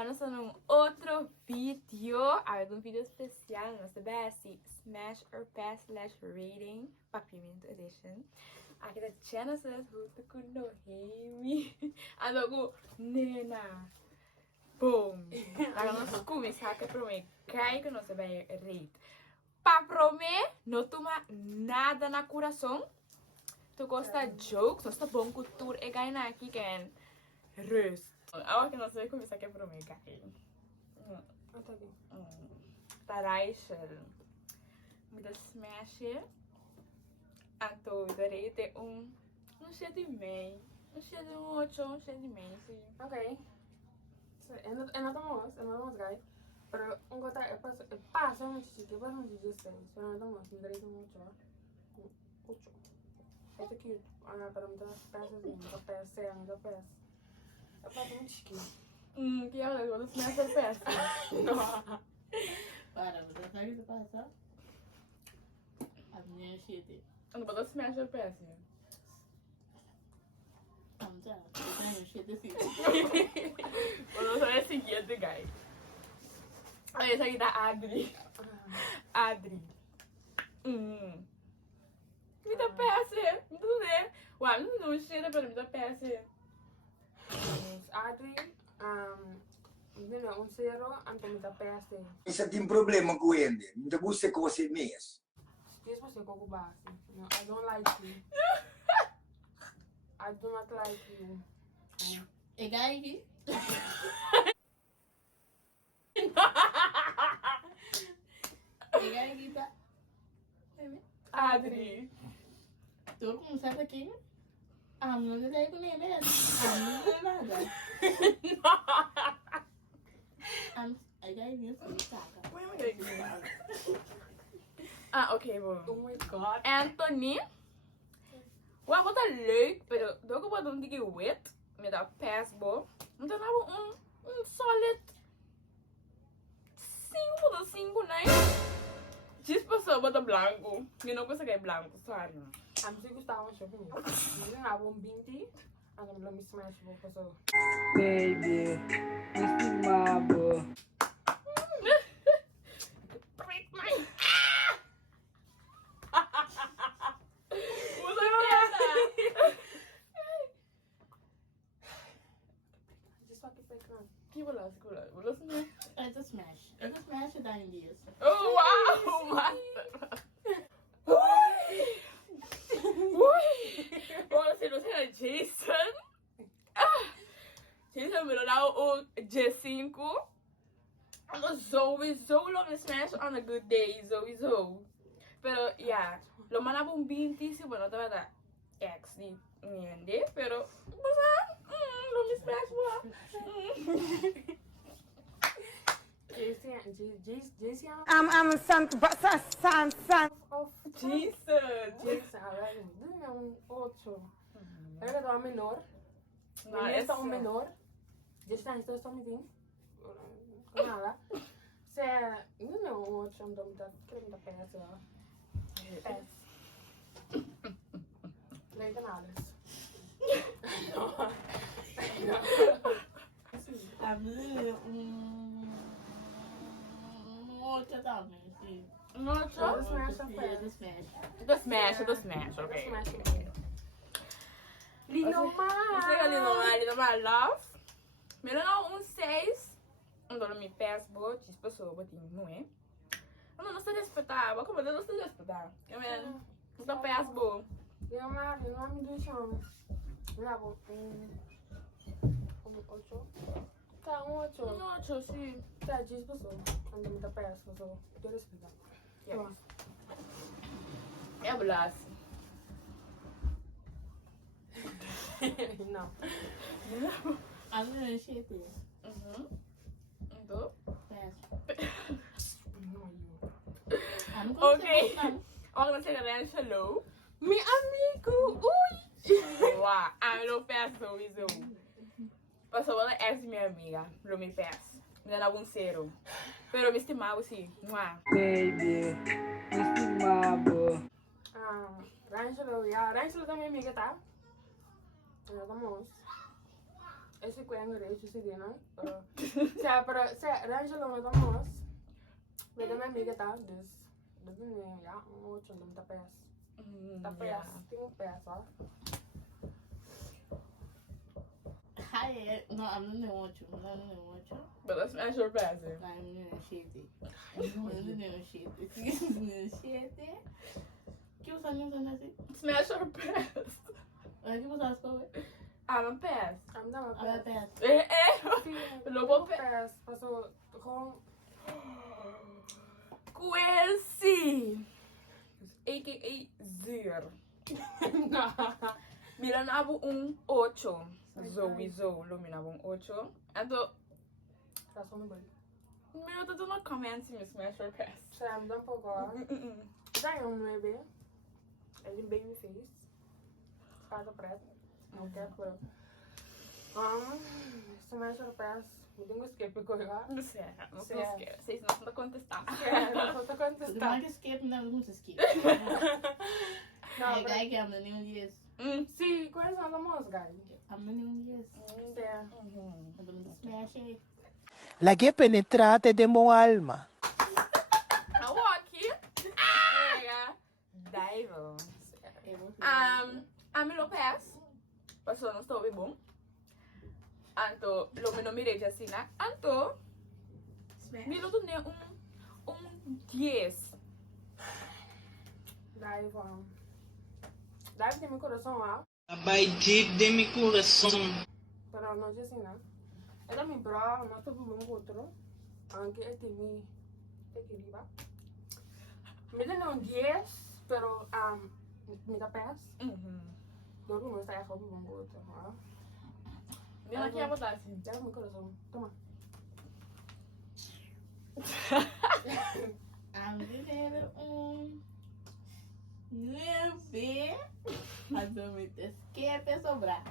Estamos num outro vídeo. Um vídeo especial no nosso BS Smash or Pass Slash Rating Papimento Edition. Aqui da Channel says junto com Nohemi. Ando com Nena. Boom. Agora nós começamos a prometer que nós vai rate. Para prometer, não toma nada na coração. Tu gosta de jokes, nós tá bom cultura e ganhar aqui que é rust. Agora que nós vamos começar a prometer. Tá bem. Tarayshel. Me dá smash. Então, eu darei de um 7,5. Um 7,8, um 7,5, sim. Ok. Eu não estamos gay. Pero un gota pasa un chiquito, pasa un chiquito, pero no estamos, me daría mucho. Mucho. Este aqui, para me dar peças, me peça, me peça. Eu faço muito chiquinho. Que é o negócio do smash or pass? Para, você sabe o que passa? A minha cheia. Ano ba ito smash or pass? Vamos lá, você tem um cheio desse. Ano sa yung seguinte, guys. Ay, sa kita Adri. Adri. Me dá pass, tudo né? Ué, não cheira para me dar pass. Adri, un zero, anto me dá peça. Isa din problema ko yan din. Hindi gusto ko si Mies. This was a coco base. I don't like you. I do not like you. É gay aqui? É gay aqui, tá? Adri. Tô com um certo aqui. Não é gay com nem mesmo. Não é nada. É gay mesmo, saca? Oké, bom. Oh my god. Anthony. Ué, wat een leuk, pero dogo wat een dikke wit met dat passball. En dan hebben we een solid 5.5, né? Diz pessoa bota branco. Eu não consigo branco, sorry. I'm sick of Star Wars shopping. You don't have one binti. I'm gonna let me smash for so. Baby, estimado. Break my... Usa merda! Just fucking break on. Que bolas, que bolas. Bolas não. É do Smash. É do Smash da India. Oh, wow! Mata! Bom, se não será Jason. Jason me dá o G5. And Zoe love the smash on a good day, Zoe. Pero, yeah, lo manaba un 20, sí, bueno, tava X, ni pero, lo me smash, JC, I'm sant. of Jesus! JC, alright. Dime un 8. Era que estaba menor. No, Esta un menor. Ya está, esto está muy bien. Nada. Se, dime un 8, creo que me peça. Leite nada. A minha, outra também, sim. No, Do Smash or É do Pass? Smash. do smash, ok. Smash. Linomar. Você Linomar Love. Me dá um 6. Quando me passball, tipo, pessoa, não é? Eu não sei respeitar, como eu não sei respeitar. Eu não passball. Linomar, me deixam. Lavo um 8. Tá, um 8. Um 8, sim. Tá, diz pessoa. Quando me dá peça, pessoa. Eu respeito. Yes. É bolas. Não. A minha cheia. Então. Não, Ok. Olha você ganhar hello. meu amigo! Ui! Uau, eu peço isso. Pessoa, ela é minha amiga. Eu me peço. Me dá um 0. Pero me estimava, sim. Baby, estimado. Rangelo, yeah. Rangelo também amiga, tá? Nós vamos. esse coelho é esse CD, não? Se arranja uma da moça, vai dar minha amiga, tá? Das meninas, já, outro nome da peça. Da peça, tem um peça, ó. Hi, no, I'm not gonna watch you. I'm not gonna watch you. But let's smash or pass it. I'm gonna shit it. I'm gonna shit it. I'm gonna shit it. Que você não tá assim? Smash or pass? Que você acha que é? I'm a pass. I'm dando uma Ah, peça. pera. Sim, Não vou peça, passou com... Quincy! A.K.A. Zero. Mira nabo 8. Zoe, luminava 8. Então, Tá só no banho. mira, tu não comenta se smash or pass. Será, me dá um pouco, ó. Já um 9. Ele bem me fez. Casa preta. Não quer cor. Smash or pass. Me tem um escape correr. Não sei, não sei. Certo. Vocês não estão contestando. Não tô The contestando. market escape, não vamos escape. Não, Hey, guy, I'm the new years. sim, conhece a moça, guys. I'm the new years. Certo. I'm gonna smash it. La que penetrate de mo alma. A walk. Daivo. A Milo pass. Passou no stove bom. Anto, lo me não mirei assim, né? Anto, Milo tu ne um 10. Daí, vamos. Daí tem meu coração lá. Vai deep de mi coração. Pero no sé si nada. Era mi bra, no te fuimos otro. Aunque este mi te quería. Me dan un 10, pero me da pés. Yo no está ya un otro. Mira aqui a botar assim. Ya mi corazón. Toma. I'm vivendo Neve. Adoro escape é sobrar.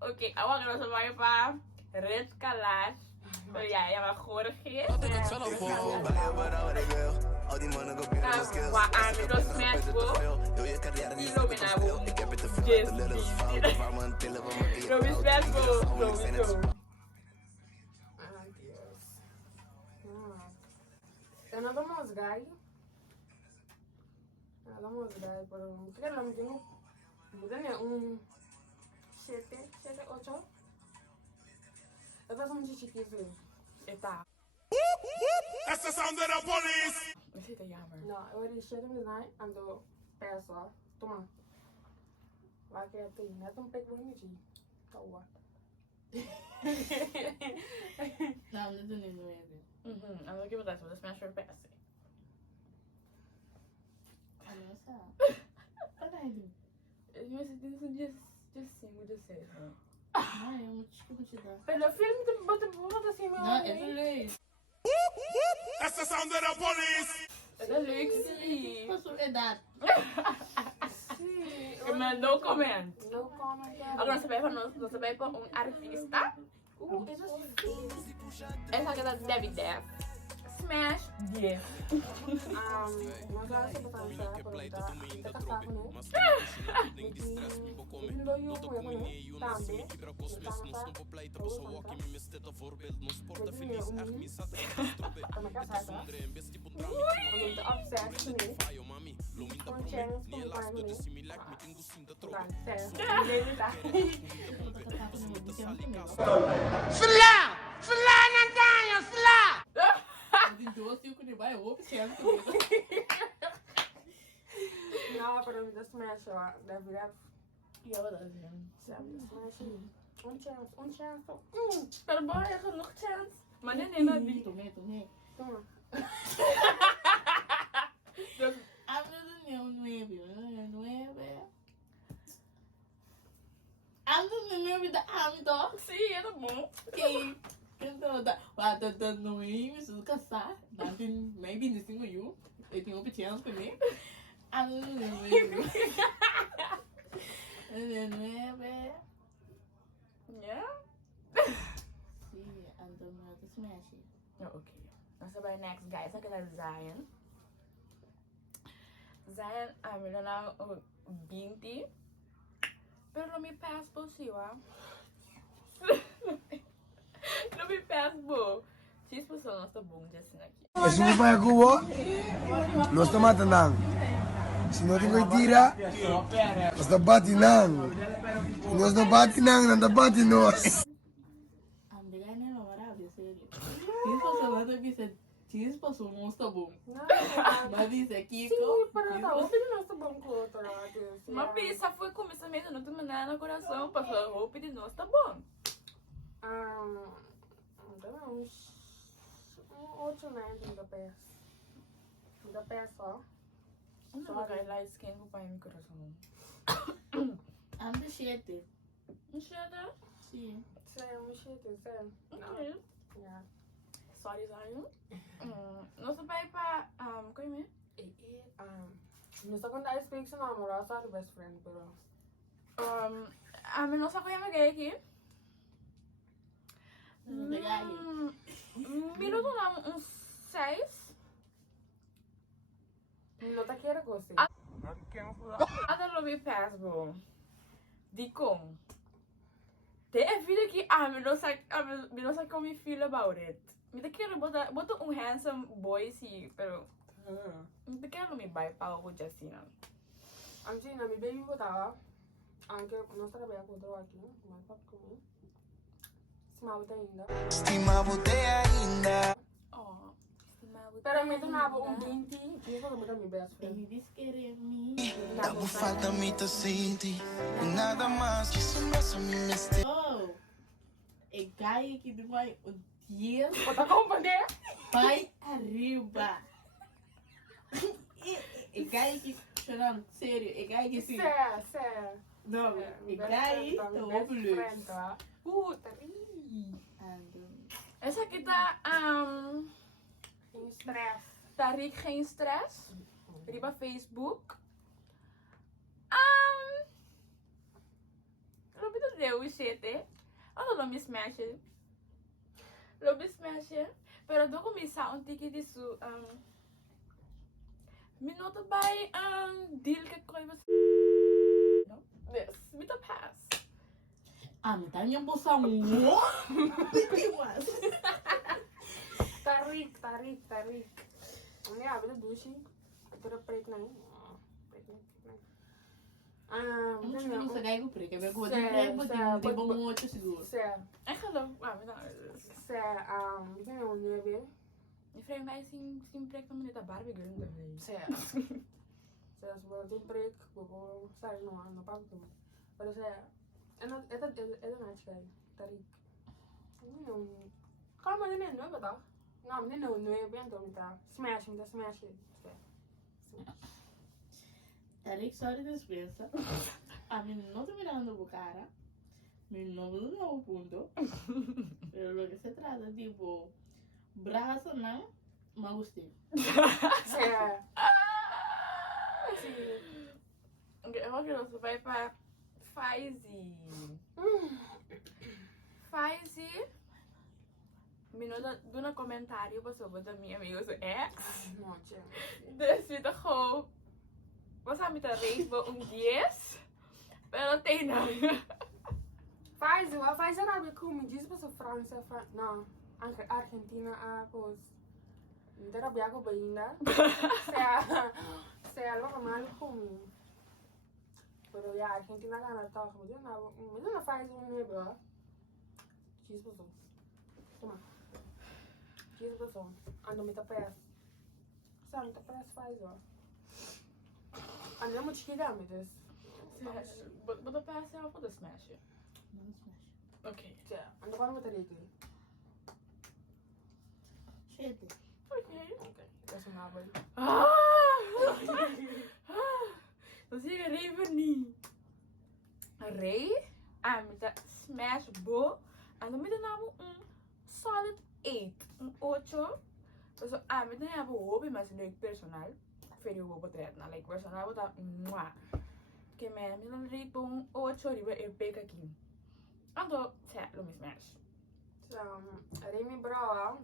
Ok, agora nós vamos para Red Kalash. Ja, maar Jorge. Qua anni lo smash go. Illuminavo. Yes. Lo smash go. Ai, Deus. Eu não dou mais galho. Eu não dou mais galho, pero creo que me tengo. Me tenía un 7, 8. Eu faço um chiquito. Eta. That's the sound of the police! Wat zit er jammer? Não, eu era 7 midnight en do peso. Toma. Waar ik het in? Net een pik bonitinho. Calma. Não, não tô nem doendo. En dan give dat voor de smash or pass. Nossa. Olha aí. Mas dit is een just 5, just 6. Ai, eu desculpa te dar. Pelo filme de bota assim, meu Não, eu falei. That's the sound of the police! Dat is leuk, zie. Passou idade. Sim. Maar no comment. No comment. Agora você vai para um artista. Isso é Essa aqui é da Debbie Def. Smash 10. Mas eu acho que tá certo, tá casado, né? Ele não eu com ele, né? Também. Tá casado. Ele tá obsessed, né? Com chance, com pai, né? Vai, certo. Ele tá. Doce e o que vai observa. Não, pero me dá smash, ó. Deve virar. Ja, wat is het? Smash. Um chance. Maar boy, je hebt nog chance. Maar nee, maar niet. Tomei. Toma. Habla de un 9. Habla de 9 da Amdo. Sim, era bom. Que então da não é isso caçar. Nothing maybe the thing with you. Eu tenho uma chance com ele. Habla de 9. De 9. Ja? Sim, ando no smash. Oh, oké. Dan zijn wij next, guys. Dan krijgen we Zion. Zion, we dan 20. Pero lo me pass po siwa. Lo me pass po. Sis po so nós tá bom just aqui. Esse meu pai é cubo, nós estamos matando. Se não tem tira, nós estamos batendo. Nós não batemos, nós estamos batendo nós. Ambilai nem memorável, sério. Cis passou lá, disse, Cis passou um monstro bom. Não, Mas disse, Kiko. sim, para tá. O filho não está bom com o outro lado. Uma pizza foi começamento, não tem nada no coração. Passou roupa de nós, tá bom. Então, uns 8 metros da peça. Da peça, ó. Não vai cair lá esquenta pro pai no coração. Anda 7. Não chega. Sim. Sério, sério, sério. Ok. Yeah. Sorry, Zion. Nosso pai pra. Como é? Não sei quando eu speak seu nome, eu sou best friend, pero. A minha nossa coisa é aqui. Minuto não, uns 6. Não tá querendo gostar. Até lo vi passable. De como? Tem a vida que me não sei como me feel about it. Me te quero botar handsome boy sim, pero me te quero me buy para o Jacina. I'm saying, my baby botava. Anche non sarebbe a controllo aqui, mas pode comer. Estimava ainda. Oh, Pero me tornava 20, que foi como também best friend. Ele disse que era mim. Dava falta me te senti e nada mais que soubesse me mister. Oh! É gaia que do vai o dia Bota compreender? vai arriba. É gaia que chorando, sério, é gaia que sim. Sé. Não, é gaia, tô óbvio. Tá essa aqui tá Sem stress. tá rico geen stress. Riba Facebook. Lo bido deu shit. Ano lo me smash. Lo me smash. Pero do começar tiki disso minuto by deal que coisa. Não? Yes, me to pass. Ah, me tá em bolsa um. Tarik. Onde abre a ducha, agora preto não. Não sei não sei gaia porque é bom de tempo de bom muito seguro. Sé. É hello. Me dá. Sé, tem um neve. E frame vai sim preto me da Barbie girl também. Sé, se você tem preto, vou sair no pago também. Pero sé, é na chica, Tarik. Não. Calma, não é nova, tá? Não é bem, então tá. Smash. Tarik só de despensa. A mim não tô mirando pro cara. Me não vou no ponto. Pero lo que se trata tipo braço não, mas gostei. Sé. Eu acho que você vai pra Faizi. Minuto do no comentário passou para minha amiga Não, tia. Decide gewoon. Você me tá rei 10. Pero tem não. Faz Arábia como diz para França, não, Argentina, pois não era bem como ainda. Se é normal como, pero ya Argentina gana tal como não faz nebe, diz para toma, diz para ando me tapar, sabe me tapar faz ando muito chiquinha me diz. Bota pass ela for smash. Não smash. Ok. Já, ando com a bateria. Chete. Ok. Essa não vai. Não sei rei niet. Rei? Me dá smash bo. En dan met een solid 8. Een 8. Dus me dá een hobby, maar een leuk personal. Ferio bo betreden. Like personal bota mwah. Que me dan rei bo een 8 riba peka aqui. Ando, lo me smash. Remy brava,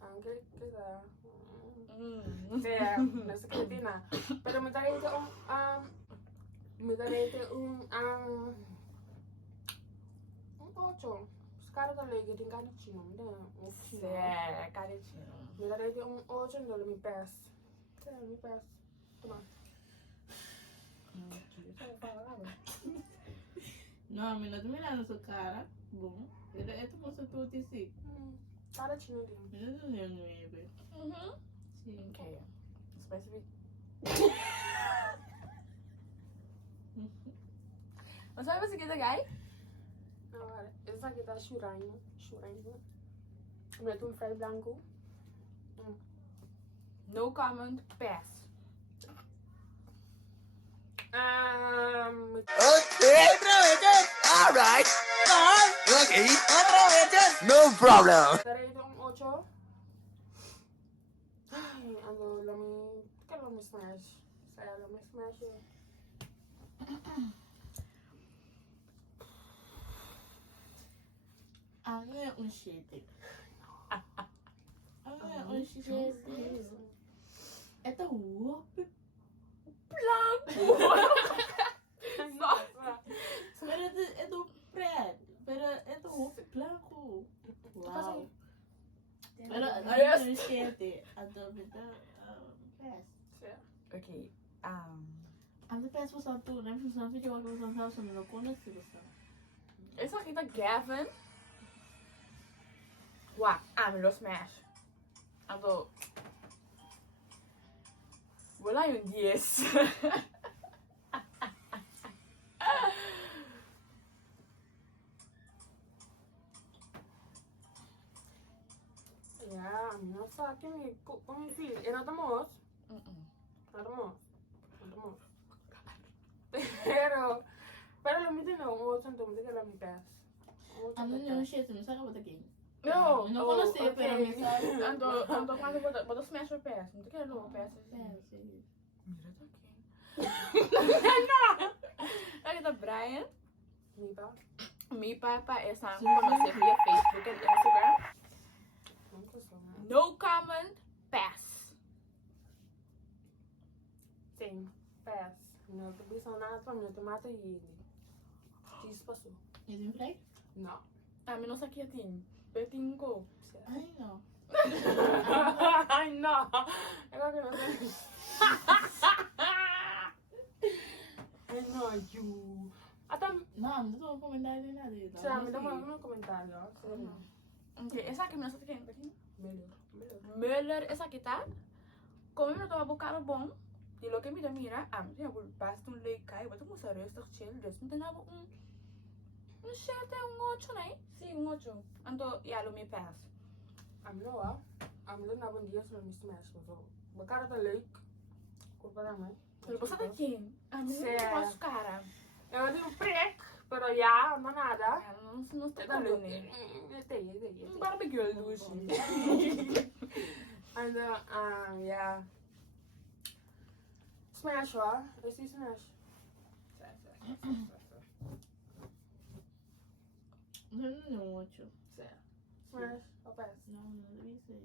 anche che da la secretina, però mi darete un 8. Os caras da liga tem caritinho, né? Certo, caretinho. Me darei 8 no me peço. Sério, me peço. Toma. Não, eu não tô mirando sua cara. Bom, eu tô mostrando tudo isso. Caritinho ali. Eu não tô vendo ele. Uhum. Sim. Ok. Isso vai ser... Mas sabe você que é guy? Agora, esse aqui tá churrando. Churrando. Mete um fry branco. No comment, pass. Alright. Okay. No problem. Darei 8. Ai, ando lami. Que lami smash? Saya lami smash. Agora é um shit. Agora é um shit. É tão louco. Nossa. Pero é do prédio. Pero é do roupa branco. Uau. Pero agora é um shit. A dúvida é. Ok. Ando peço você tudo, né? Porque senão fica uma coisa que não conhece você. Esse aqui tá Gavin. Uau, meu smash. Ando... Vou lá um 10. Ya, não sabe que me come filho. Eu não tomo. Não tomo. Não tomo. Pero lo mito não, o outro não que ela me peça. Ando não shit, não sabe botar aqui. Não, Não conheci, pero me sabe. Ando quando botar smash o PS. Não quero louco PS. É, sim. Mira, tá aqui. Aqui tá Brian. Mipa. Mi papa é essa conhecer via Facebook e Instagram. Nunca sou, né? No comment, pass. Sim, peça. Não tô pensando nada pra mim, eu mata ele. Isso passou. E tem frei? Não. Mas não sei o que tem. Betinho. Ai, não. Ai, não. Agora que eu não sei. Ai, não, you. Até... Não, não tô comentário nem nada. Será, me dá um comentário, ó. Ok, essa aqui não sei o que é. Betinho. Melhor. Müller, essa aqui tá? Como eu tava bocado bom. E lo que me mira, tinha por basta um lei cai, eu vou mostrar esta chill, Deus me dava um 7, um 8, né? Sim, um 8. Então, e alo me pass. Amlo, amlo na bom dia sobre Mr. Smash, mas cara da lake. Culpa da mãe. Pero você tá aqui? Certo. Não posso cara. Eu digo prec, pero já, não nada. Não está dando, né? Um barbecue hoje. And yeah. Smash, ó. Esse smash. Não, ótimo. Smash, ó, peça. Não, não devia ser.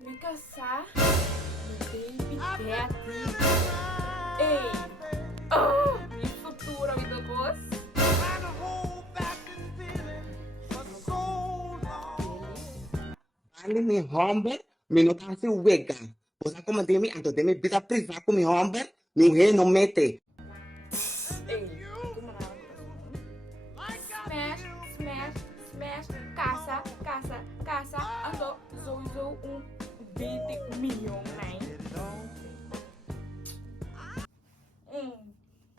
Me caçar. Baby daddy. Ei. Oh, minha futura vida gosto. Ani mi homber, mi no kasi wega. Posa ko mandemi anto demi bisa prisa ko mi homber, mi he no mete. Ei, smash, smash, smash, caça, caça, caça. Andou, zou, 20 milhões, né?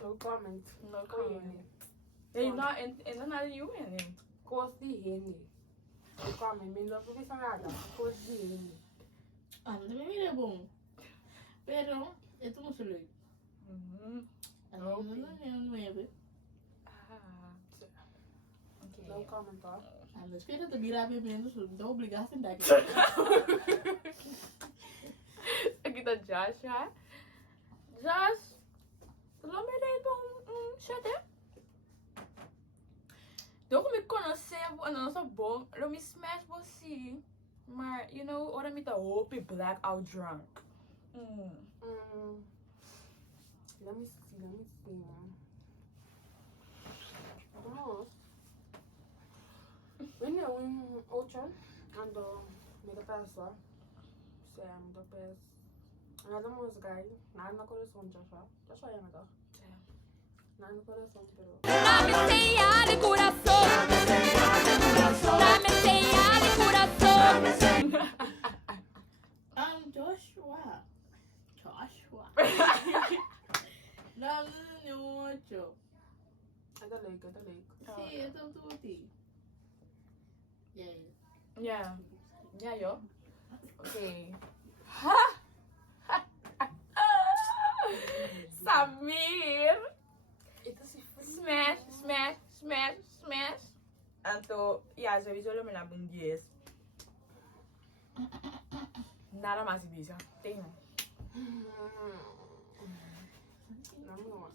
No comment. No comment. Ei, não, ainda nada de né? Coisa de rende. No comment, me não precisa nada. Coisa de rende. Ah, não me mira bom. Pero, eu tô muito feliz. Não, não é, velho. No comment, ó. Ah, mas espera te virar bem menos, então obrigado a sentar aqui. Aqui tá Josh, já. Josh, tu não me deu chat? Então, como me conhecer, não sou bom, eu me smash você. Mas, you know, ora me tá open blackout drunk. Let me see. Vamos. Vine un 8 ando me da pessoa. Se me da pes. Nada mais gai, nada no coração já só. Já só é me dá. Nada no coração, pero. Dame señal de corazón. Dame señal de corazón. Joshua. Dame un 8. É da lei. Sì, è da tutti. Yeah. Yeah, yo. Okay. Samir. Ito si Smash. Anto, yeah, so visual me la bun 10. Nada más y bisa. Tengo. Vamos.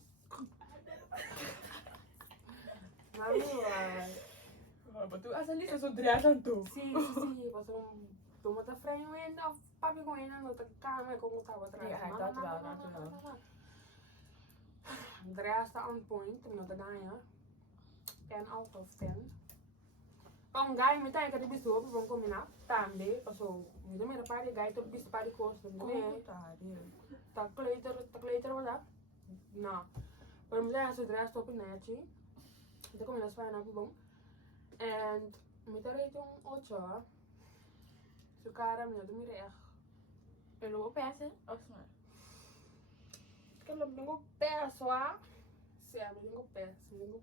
But tu asa lisa so driatan tu. Sì, posso tu mo ta frame na papi ko ina no ta kama ko ta atrás. Yeah, I thought about that. Andrea sta on point, no ta ganha. 10 out of 10. Pang guy mi tayo kati bisu opi pang komina. Tambe, paso mi do mera pari guy to bis pari cost. Tak later wala. No. Pero mi tayo so Andrea sta opi na yachi. Ito komina sa na bubong. And mi tayo itong 8. So cara mi do mira echt. Eu vou peça, Osman. Que lo tengo peso, ah. Sí, me tengo peso.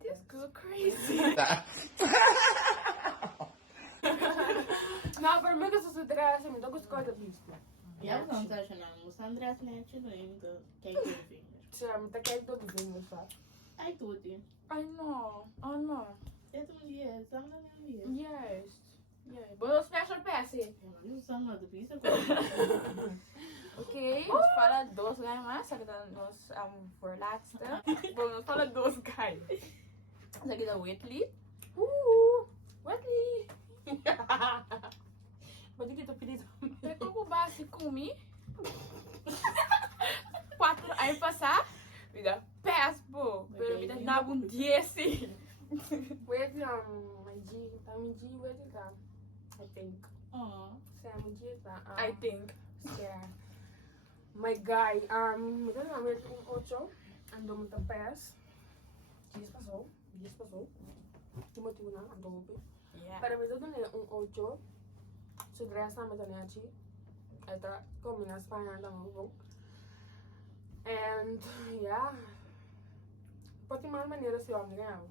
This girl crazy. No, per me che sono stress, mi tocco scorda visto. Ja, we gaan thuis aan. We staan er netje doing the cake with fingers. Cioè, mi tocca il dopo di fa. Ai tutti. I know. Oh no. Dit moet je, samen dan weer. Juist. Bom, special peça. Nu samen de pizza. Ok, nos fala dos guys mais, só que nós voorlaatste. Bom, nos fala dos guys. Só que da Whitley. Whitley! Wat ik dit op jullie doen? Eu como base comi. 4 aí passar. Me dá pés, pô. Pero me dá na bundiese. Whitley, my G, my G, Whitley, I think. Sam, my G, I think. Yeah. My guy, me dá na vez 8, ando muito pés. 10 passou. Timothy na ando opi. Yeah. Para me dá um 8. So dress na mataniachi. Esta combina Espanha da bom. And yeah. Pode mais maneira se homem ganhar.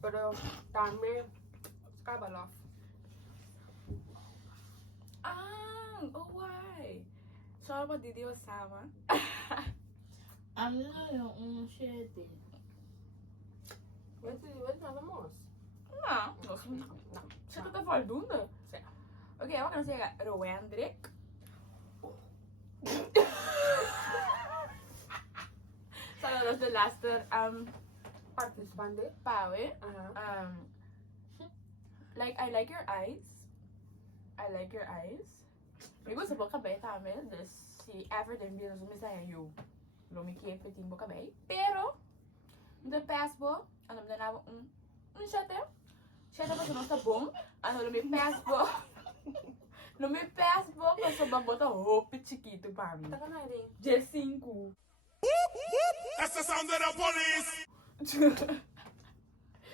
Pero também Skabalov. Oh why? Só uma Didi Osama. I'm shitty. Wat nada mais? Não. Você tá voldoende? Oké, we gaan zeggen Rowendrik. So dat is de laatste participante. Pawe. Like I like your eyes. Ik was boca bij tamel, dus si ever den binnen zo misai yo. Lo me keep it in boca bij. Pero de pasbo, ano me dava chate. Chate was não tá bom. Ano lo me pasbo. No me pasbo, mas só bota roupa chiquito para mim. Tá ganhando. G5. That's the sound of the police.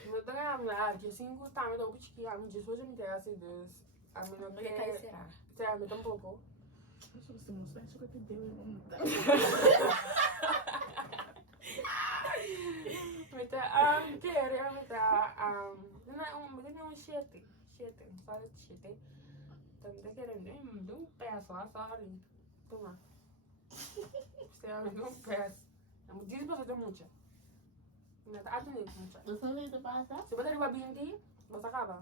Meu drama, G5 tá me dando chiquito, a mim de hoje me tem assim dos. A mim não quer. Será me dá pouco. Isso você mostrar isso que eu te dei não tá. Me tá querer me tá não 7. Sabe 7. Também querendo, me deu peço lá, sabe? Toma. Você me deu peço. Não diz para fazer muita. Não tá atendendo muita. Você não te passa? Se você arriba 20, você acaba.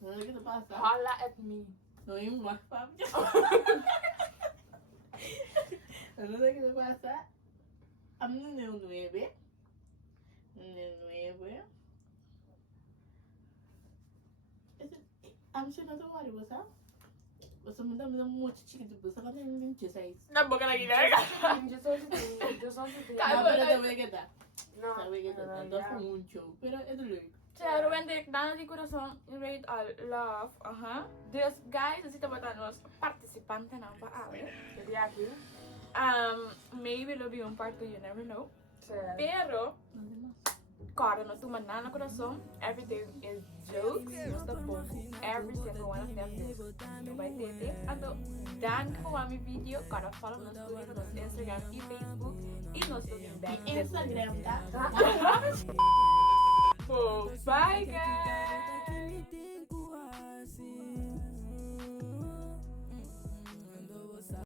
Não te passa? Holla at me. Não é mais papo. Não te passa? I'm no 9. I'm sure not to worry, what's up? Você me dá muito chiquito, você não tem 16. Na boca lagi na. Yo soy de Cara, Pero te voy a quedar. No, Te voy a quedar. Não com muito. Pero é do leuk. Sério, Hendrik, dá de coração, rate all love, Dus guys, nós estamos nos participantes não para ali. Jadi aqui. Maybe it'll be part 2, you never know. Certo. Pero, cara, no tu mandar no coração, everything is jokes, nós estamos every single one of them no vai ter. Então, dan que for mi vídeo, cara, follow nos Twitter, nos Instagram e Facebook e nós também back. Instagram, tá? Bye guys!